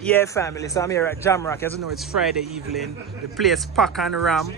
Yeah, family. So I'm here at JamRock. As you know, it's Friday evening. The place pack and ram.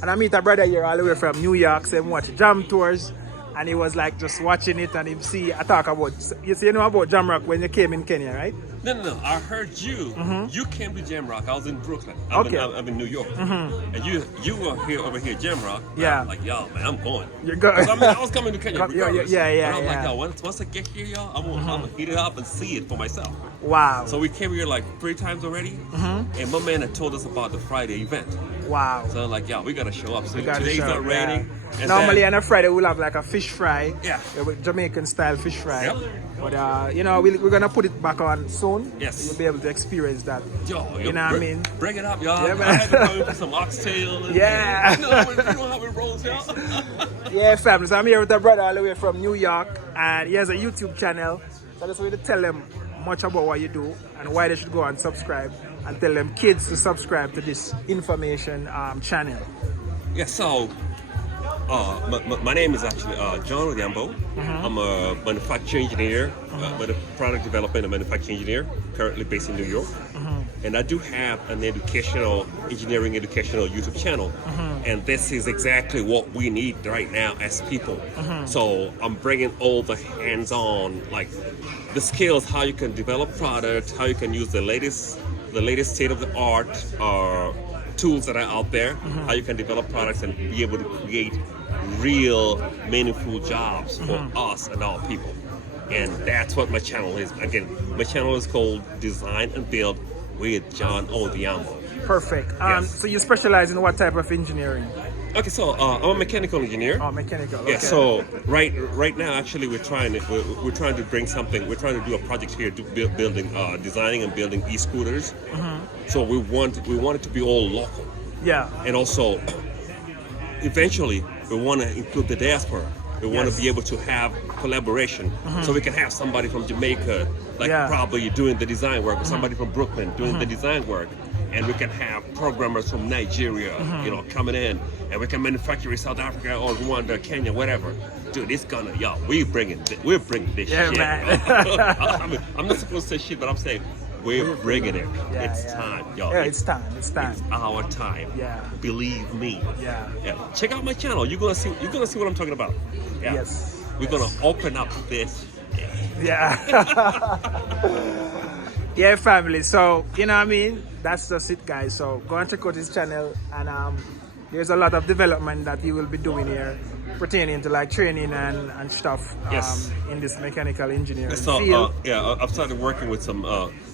And I meet a brother here all the way from New York. So him watch jam tours. And he was like just watching it and him see, I talk about, you know about JamRock when you came in Kenya, right? No. I heard you. You came to JamRock. I was in Brooklyn. I'm in New York. And you were here over here, JamRock. Yeah. I'm like, y'all, man, I'm going. You're going. I was coming to Kenya regardless. Yeah. But I'm like, yo, once I get here, y'all, I'm gonna heat it up and see it for myself. Wow. So we came here like 3 times already. And my man had told us about the Friday event. Wow. So like, yeah, we gotta show up. So today's not raining. Yeah. Normally on a Friday we'll have like a fish fry. Yeah. With Jamaican style fish fry. Yep. But you know, we're gonna put it back on soon. Yes. You'll be able to experience that. Yo, you know what I mean? Bring it up, y'all. Yeah, man. I had to come in for some oxtail. And, Yeah. You know how it rolls, y'all. Yeah, family. So I'm here with a brother all the way from New York, and he has a YouTube channel. So I just want to tell them much about what you do and why they should go and subscribe, and tell them kids to subscribe to this information channel. Yeah, so my name is actually John Odhiambo. I'm a manufacturing engineer, product development and manufacturing engineer, currently based in New York. And I do have an engineering educational YouTube channel. And this is exactly what we need right now as people. So I'm bringing all the hands-on, like the skills, how you can develop products, how you can use the latest state-of-the-art tools that are out there, how you can develop products and be able to create real meaningful jobs for us and our people. And that's what my channel is. Again, my channel is called Design and Build with John Odhiambo. Perfect. Yes. So you specialize in what type of engineering? Okay, so I'm a mechanical engineer. Oh, mechanical. Okay. Yeah. So right now, actually, we're trying to bring something. We're trying to do a project here, designing and building e-scooters. So we want it to be all local. Yeah. And also, eventually, we want to include the diaspora. We want to be able to have collaboration, so we can have somebody from Jamaica, probably doing the design work, or somebody from Brooklyn doing the design work, and we can have programmers from Nigeria, coming in, and we can manufacture in South Africa or Rwanda, Kenya, whatever. Dude, it's gonna, we're bringing this shit. Man. I mean, I'm not supposed to say shit, but I'm saying we're bringing it. It's time, y'all. Yeah, it's time. It's our time. Yeah. Believe me. Yeah. Check out my channel. You're gonna see what I'm talking about. Yeah. Yes. We're gonna open up this. Yeah. Yeah, family. So you know what I mean? That's just it, guys. So go and check out his channel, and there's a lot of development that he will be doing here pertaining to like training and stuff in this mechanical engineering field. I've started working with some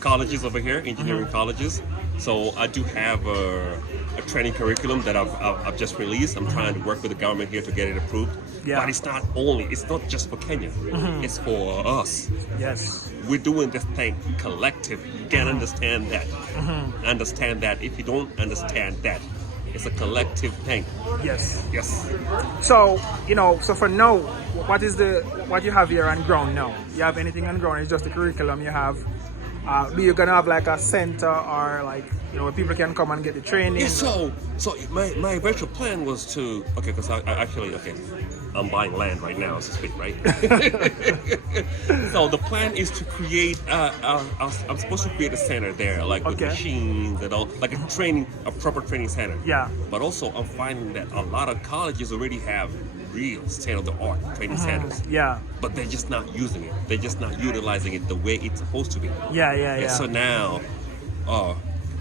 colleges over here, engineering colleges. So I do have a training curriculum that I've just released. I'm trying to work with the government here to get it approved. Yeah. But it's not just for Kenya. It's for us. Yes. We're doing this thing collective. You can't understand that. Understand that. If you don't understand that, it's a collective thing. Yes. So, so for now, what you have here on ground now? You have anything on ground? It's just the curriculum you have. Are you gonna have like a center or like where people can come and get the training? Yeah. So my eventual plan was to because I'm buying land right now, so to speak, right? So the plan is to create. I'm supposed to create a center there, like with machines and all, like a proper training center. Yeah. But also, I'm finding that a lot of colleges already have real state-of-the-art training centers. Yeah. But they're just not using it. They're just not utilizing it the way it's supposed to be. Yeah. And so now,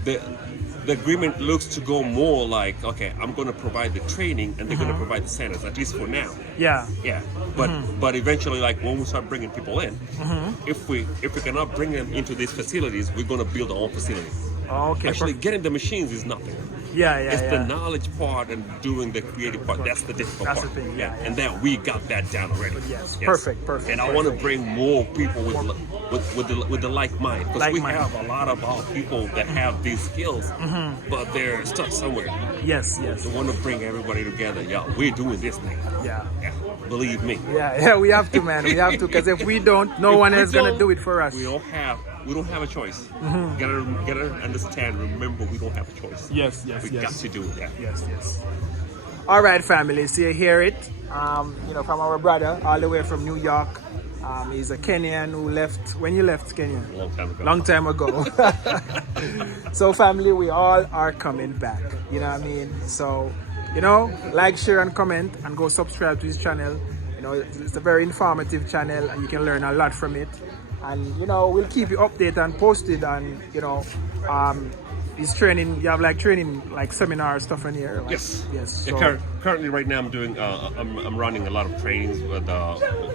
the agreement looks to go more like, I'm going to provide the training and they're going to provide the centers, at least for now. Yeah. But eventually, like when we start bringing people in, if we cannot bring them into these facilities, we're going to build our own facility. Okay. Actually, getting the machines is nothing. It's the knowledge part and doing the creative part. That's the difficult part. That's the thing. Yeah. And then we got that down already. Yes. Perfect. And I want to bring more people with the like mind, because we have a lot of our people that have these skills, but they're stuck somewhere. Yes. We want to bring everybody together. We're doing this thing. Yeah. Believe me. Yeah. We have to, man. We have to, because if we don't, no one else is gonna do it for us. We don't have a choice. Gotta understand. Remember, we don't have a choice. Yes. We got to do that. Yes. All right, family. So you hear it, from our brother all the way from New York. He's a Kenyan who left. When you left Kenya? Long time ago. Long time ago. So family, we all are coming back. You know what I mean? So, you know, like, share and comment and go subscribe to his channel. You know, it's a very informative channel and you can learn a lot from it. And, you know, we'll keep you updated and posted, and, you know, he's training. You have like training, like seminar stuff in here. Like, Yes. Yes. Yeah, So, currently, right now, I'm doing. I'm running a lot of trainings with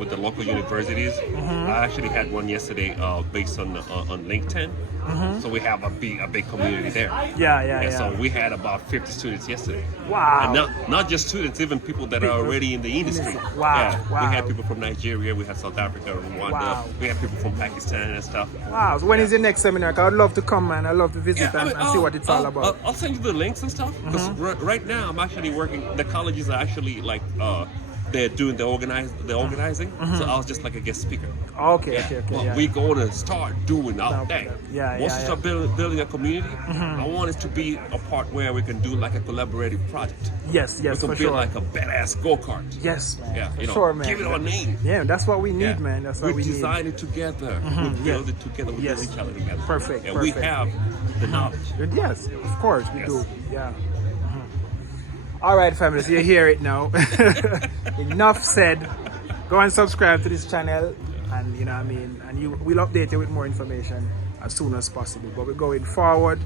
the local universities. I actually had one yesterday based on LinkedIn. So we have a big community there. yeah. So we had about 50 students yesterday. Wow. And not just students, even people that are already in the industry. Wow. Yeah. Wow. We had people from Nigeria. We had South Africa, Rwanda. Wow. We had people from Pakistan and stuff. Wow. So when is the next seminar? 'Cause I'd love to come, man. I'd love to visit and see what it's all about. I'll send you the links and stuff. Because right now I'm actually working. The colleges are actually like they're doing the organizing. So I was just like a guest speaker. Okay. Well, Yeah. we're going to start doing our thing. Yeah, Once we start building a community, I want it to be a part where we can do like a collaborative project. Yes, We can for build sure. like a badass go-kart. Yes, man. Yeah, For you know, sure, man. give it our name. Yeah, that's what we need, Yeah. man. That's what we we design it together. We build it together. We build Yes. each other together. Perfect, And we perfect. have the knowledge. need. Yes, of course we Yes. do. Yeah. All right, family. So you hear it now. Enough said. Go and subscribe to this channel, and you know what I mean. And we'll update you with more information as soon as possible. But we're going forward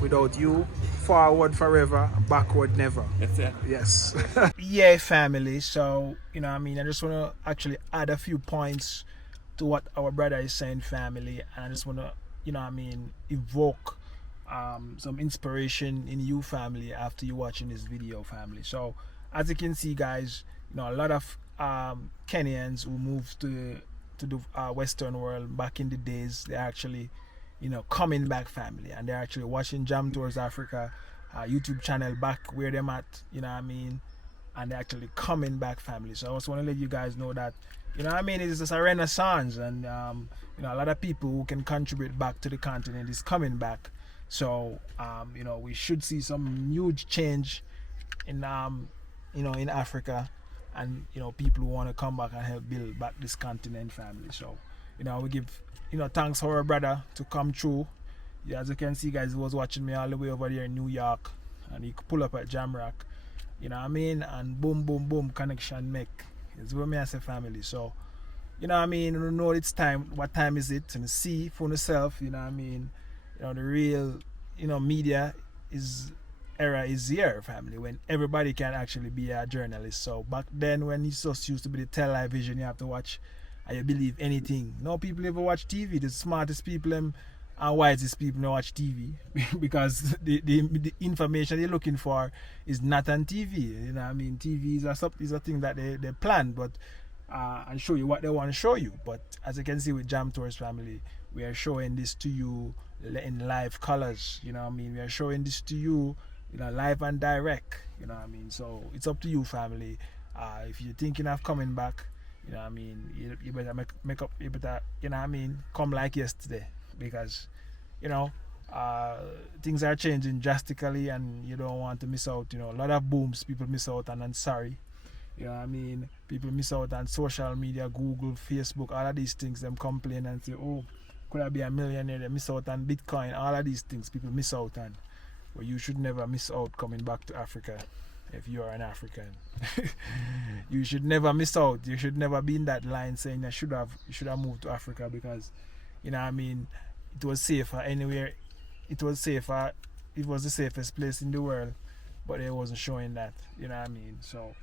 without you. Forward forever, backward never. That's it. Yes. Yeah, family. So, you know what I mean, I just want to actually add a few points to what our brother is saying, family. And I just want to, you know what I mean, evoke some inspiration in you, family, after you watching this video, family. So, as you can see, guys, you know, a lot of Kenyans who moved to the Western world back in the days, they're actually, you know, coming back, family, and they're actually watching Jam Tours Africa YouTube channel back where them at, you know what I mean, and they're actually coming back, family. So I just want to let you guys know that, you know what I mean, it's just a renaissance, and you know, a lot of people who can contribute back to the continent is coming back. So you know, we should see some huge change in you know, in Africa, and you know, people who want to come back and help build back this continent, family. So, you know, we give, you know, thanks for our brother to come through. Yeah, as you can see, guys, he was watching me all the way over there in New York, and he could pull up at JamRock, you know what I mean, and boom, connection make. It's what me as a family. So, you know what I mean, you know it's time, what time is it, and see for yourself, you know what I mean. You know, the real, you know, media era is here, family, when everybody can actually be a journalist. So back then, when it's just used to be the television you have to watch and you believe anything. No people ever watch TV. The smartest people and wisest people don't watch TV because the information they're looking for is not on TV. You know what I mean? TV is a thing that they plan, but and show you what they want to show you. But as you can see with Jam Tours, family, we are showing this to you in live colors. You know what I mean? We are showing this to you, you know, live and direct. You know what I mean? So it's up to you, family. If you're thinking of coming back, you know what I mean, you better make up, you better, you know what I mean, come like yesterday, because, you know, things are changing drastically and you don't want to miss out. You know, a lot of booms people miss out on, and sorry, you know what I mean, people miss out on social media, Google, Facebook, all of these things. Them complain and say, oh, could I be a millionaire? They miss out on Bitcoin. All of these things people miss out on. But you should never miss out coming back to Africa. If you are an African, you should never miss out. You should never be in that line saying you should have moved to Africa, because, you know what I mean, it was safer anywhere. It was safer. It was the safest place in the world, but it wasn't showing that. You know what I mean? So,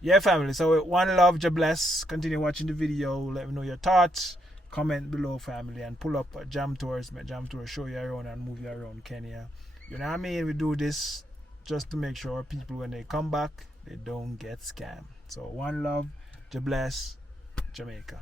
yeah, family. So one love, God bless. Continue watching the video. Let me know your thoughts. Comment below, family, and pull up Jam Tours. My Jam Tours show you around and move you around Kenya. You know what I mean? We do this just to make sure people, when they come back, they don't get scammed. So one love, God bless, Jamaica.